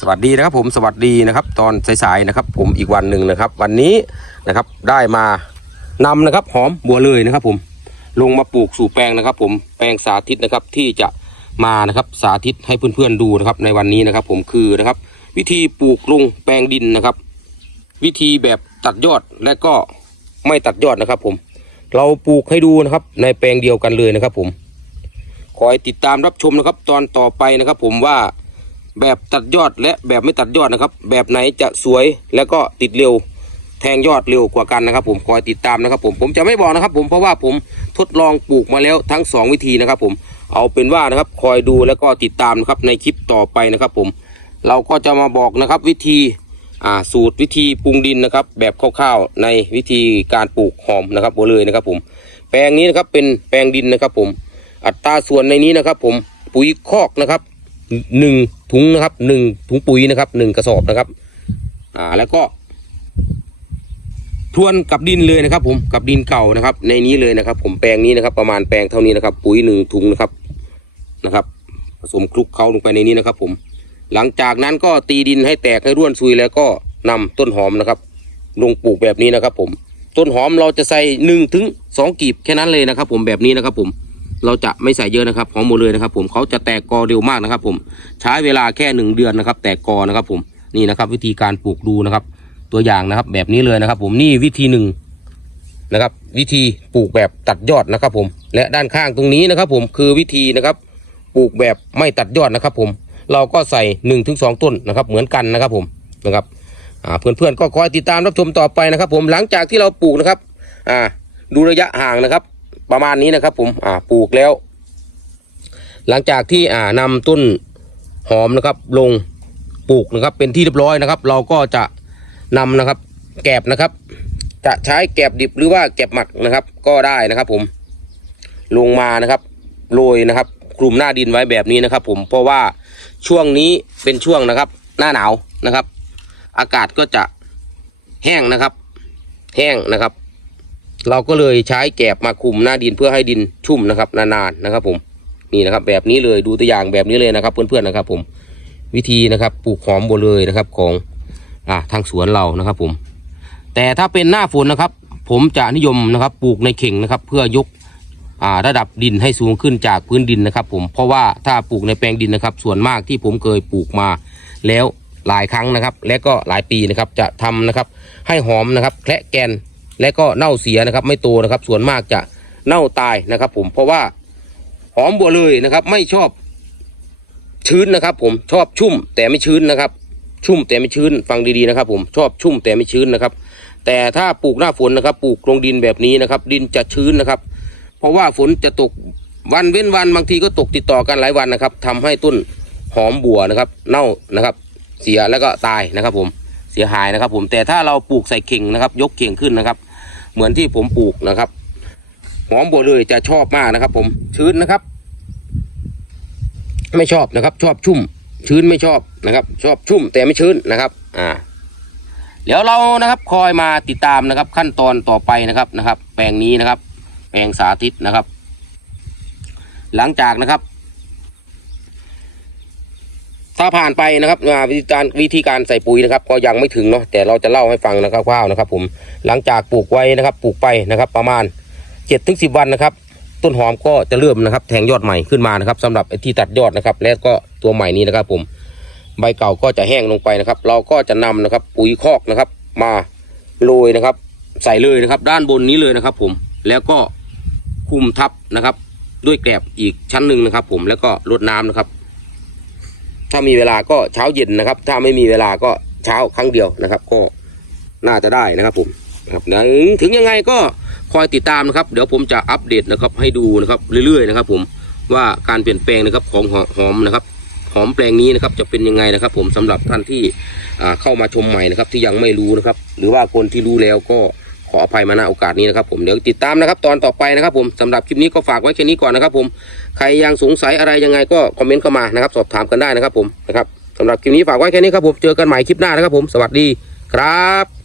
สวัสดีนะครับผมสวัสดีนะครับตอนสายๆนะครับ ผมอีกวันหนึ่งนะครับ วันนี้นะครับได้มานำนะครับหอมบัวเลยนะครับ ผมลงมาปลูกสู่แปลงนะครับ ผมแปลงสาธิตนะครับที่จะมานะครับสาธิตให้เพื่อนๆดูนะครับ ในวันนี้นะครับ ผมคือนะครับ วิธีปลูกลงแปลงดินนะครับ วิธีแบบตัดยอดและก็ไม่ตัดยอดนะครับ ผม เราปลูกให้ดูนะครับ ในแปลงเดียวกันเลยนะครับ ผมคอยติดตามรับชมนะครับ ตอนต่อไปนะครับ ผมว่า แบบตัดยอดและแบบไม่ตัดยอดนะครับ แบบไหนจะสวยแล้วก็ติดเร็วแทงยอดเร็วกว่ากันนะครับผมคอยติดตามนะครับ ผมผมจะไม่บอกนะครับ ผมเพราะว่าผมทดลองปลูกมาแล้วทั้งสองวิธีนะครับ ผมเอาเป็นว่านะครับคอยดูแล้วก็ติดตามนะครับในคลิปต่อไปนะครับ ผมเราก็จะมาบอกนะครับวิธีอ่าสูตรวิธีปรุงดินนะครับ แบบคร่าวๆในวิธีการปลูกหอมนะครับบัวเลยนะครับ ผม แปลงนี้นะครับเป็นแปลงดินนะครับ ผม อัตราส่วนในนี้นะครับ ผมปุ๋ยคอกนะครับ หนึ่งถุงนะครับหนึ่งถุงปุ๋ยนะครับหนึ่งกระสอบนะครับ อ่าแล้วก็ทวนกับดินเลยนะครับ ผมกับดินเก่านะครับ ในนี้เลยนะครับ ผมแปลงนี้นะครับ ประมาณแปลงเท่านี้นะครับ ปุ๋ยหนึ่งถุงนะครับนะครับ ผสมคลุกเคล้าลงไปในนี้นะครับ ผม หลังจากนั้นก็ตีดินให้แตกให้ร่วนซุยแล้วก็นำต้นหอมนะครับ ลงปลูกแบบนี้นะครับ ผม ต้นหอมเราจะใส่หนึ่งถึงสองกีบแค่นั้นเลยนะครับ ผมแบบนี้นะครับ ผม เราจะไม่ใส่เยอะนะครับหอมหมดเลยนะครับ ผมเขาจะแตกกอเร็วมากนะครับ ผมใช้เวลาแค่หนึ่งเดือนนะครับ แตกกอนะครับ ผมนี่นะครับ วิธีการปลูกดูนะครับ ตัวอย่างนะครับ แบบนี้เลยนะครับ ผมนี่วิธีหนึ่งนะครับ วิธีปลูกแบบตัดยอดนะครับ ผม และด้านข้างตรงนี้นะครับ ผมคือวิธีนะครับปลูกแบบไม่ตัดยอดนะครับ ผมเราก็ใส่หนึ่งถึงสองต้นนะครับ เหมือนกันนะครับ ผมนะครับเพื่อนๆก็คอยติดตามรับชมต่อไปนะครับ ผมหลังจากที่เราปลูกนะครับ อ่าดูระยะห่างนะครับ ประมาณนี้นะครับ ผมอ่าปลูกแล้ว หลังจากที่อ่านำต้นหอมนะครับ ลงปลูกนะครับ เป็นที่เรียบร้อยนะครับ เราก็จะนำนะครับ แกบนะครับ จะใช้แกบดิบหรือว่าแกบหมักนะครับ ก็ได้นะครับ ผมลงมานะครับโรยนะครับคลุมหน้าดินไว้แบบนี้นะครับ ผมเพราะว่าช่วงนี้เป็นช่วงนะครับ หน้าหนาวนะครับ อากาศก็จะแห้งนะครับ แห้งนะครับ เราก็เลยใช้แกบมาคุมหน้าดินเพื่อให้ดินชุ่มนะครับนานๆนะครับ ผมนี่นะครับ แบบนี้เลยดูตัวอย่างแบบนี้เลยนะครับ เพื่อนๆนะครับ ผมวิธีนะครับ ปลูกหอมบัวเลยนะครับของอ่าทางสวนเรานะครับ ผม แต่ถ้าเป็นหน้าฝนนะครับ ผมจะนิยมนะครับ ปลูกในเข่งนะครับ เพื่อยกอ่าระดับดินให้สูงขึ้นจากพื้นดินนะครับ ผมเพราะว่าถ้าปลูกในแปลงดินนะครับ ส่วนมากที่ผมเคยปลูกมาแล้วหลายครั้งนะครับ และก็หลายปีนะครับจะทำนะครับ ให้หอมนะครับแคละแกน และก็เน่าเสียนะครับ ไม่โตนะครับ ส่วนมากจะเน่าตายนะครับ ผมเพราะว่าหอมบัวเลยนะครับ ไม่ชอบชื้นนะครับ ผมชอบชุ่มแต่ไม่ชื้นนะครับ ชุ่มแต่ไม่ชื้นฟังดีๆนะครับ ผมชอบชุ่มแต่ไม่ชื้นนะครับ แต่ถ้าปลูกหน้าฝนนะครับ ปลูกลงดินแบบนี้นะครับ ดินจะชื้นนะครับ เพราะว่าฝนจะตกวันเว้นวันบางทีก็ตกติดต่อกันหลายวันนะครับทำให้ต้นหอมบัวนะครับ เน่านะครับ เสียแล้วก็ตายนะครับผม เสียหายนะครับ ผมแต่ถ้าเราปลูกใส่เข่งนะครับ ยกเข่งขึ้นนะครับ เหมือนที่ผมปลูกนะครับหอมบัวเลยจะชอบมากนะครับ ผมชื้นนะครับ ไม่ชอบนะครับ ชอบชุ่ม ชื้นไม่ชอบนะครับ ชอบชุ่มแต่ไม่ชื้นนะครับ อ่าเดี๋ยวเรานะครับคอยมาติดตามนะครับ ขั้นตอนต่อไปนะครับนะครับ แปลงนี้นะครับ แปลงสาธิตนะครับ หลังจากนะครับ ถ้าผ่านไปนะครับวิธีการวิธีการใส่ปุ๋ยนะครับ ก็ยังไม่ถึงเนาะแต่เราจะเล่าให้ฟังนะครับคร่าวๆนะครับ ผมหลังจากปลูกไว้นะครับปลูกไปนะครับ ประมาณเจ็ดถึงสิบวันนะครับ ต้นหอมก็จะเริ่มนะครับ แทงยอดใหม่ขึ้นมานะครับสำหรับที่ตัดยอดนะครับ และก็ตัวใหม่นี้นะครับ ผมใบเก่าก็จะแห้งลงไปนะครับ เราก็จะนำนะครับ ปุ๋ยคอกนะครับ มาโรยนะครับ ใส่เลยนะครับ ด้านบนนี้เลยนะครับ ผมแล้วก็คุมทับนะครับ ด้วยแกลบอีกชั้นหนึ่งนะครับ ผมแล้วก็รดน้ำนะครับ ถ้ามีเวลาก็เช้าเย็นนะครับ ถ้าไม่มีเวลาก็เช้าครั้งเดียวนะครับ ก็น่าจะได้นะครับผมนะครับถึงยังไงก็คอยติดตามนะครับ เดี๋ยวผมจะอัปเดตนะครับ ให้ดูนะครับเรื่อยๆนะครับ ผมว่าการเปลี่ยนแปลงนะครับของหอมนะครับหอมแปลงนี้นะครับจะเป็นยังไงนะครับ ผมสำหรับท่านที่เข้ามาชมใหม่นะครับ ที่ยังไม่รู้นะครับ หรือว่าคนที่รู้แล้วก็ ออภัยมาณโอกาสนี้นะครับผมเดี๋ยวติดตามนะครับตอนต่อไปนะครับผมสำหรับคลิปนี้ก็ฝากไว้แค่นี้ก่อนนะครับผมใครยังสงสัยอะไรยังไงก็คอมเมนต์เข้ามานะครับ สอบถามกันได้นะครับผมนะครับสำหรับคลิปนี้ฝากไว้แค่นี้ครับผมเจอกันใหม่คลิปหน้านะครับผมสวัสดีครับ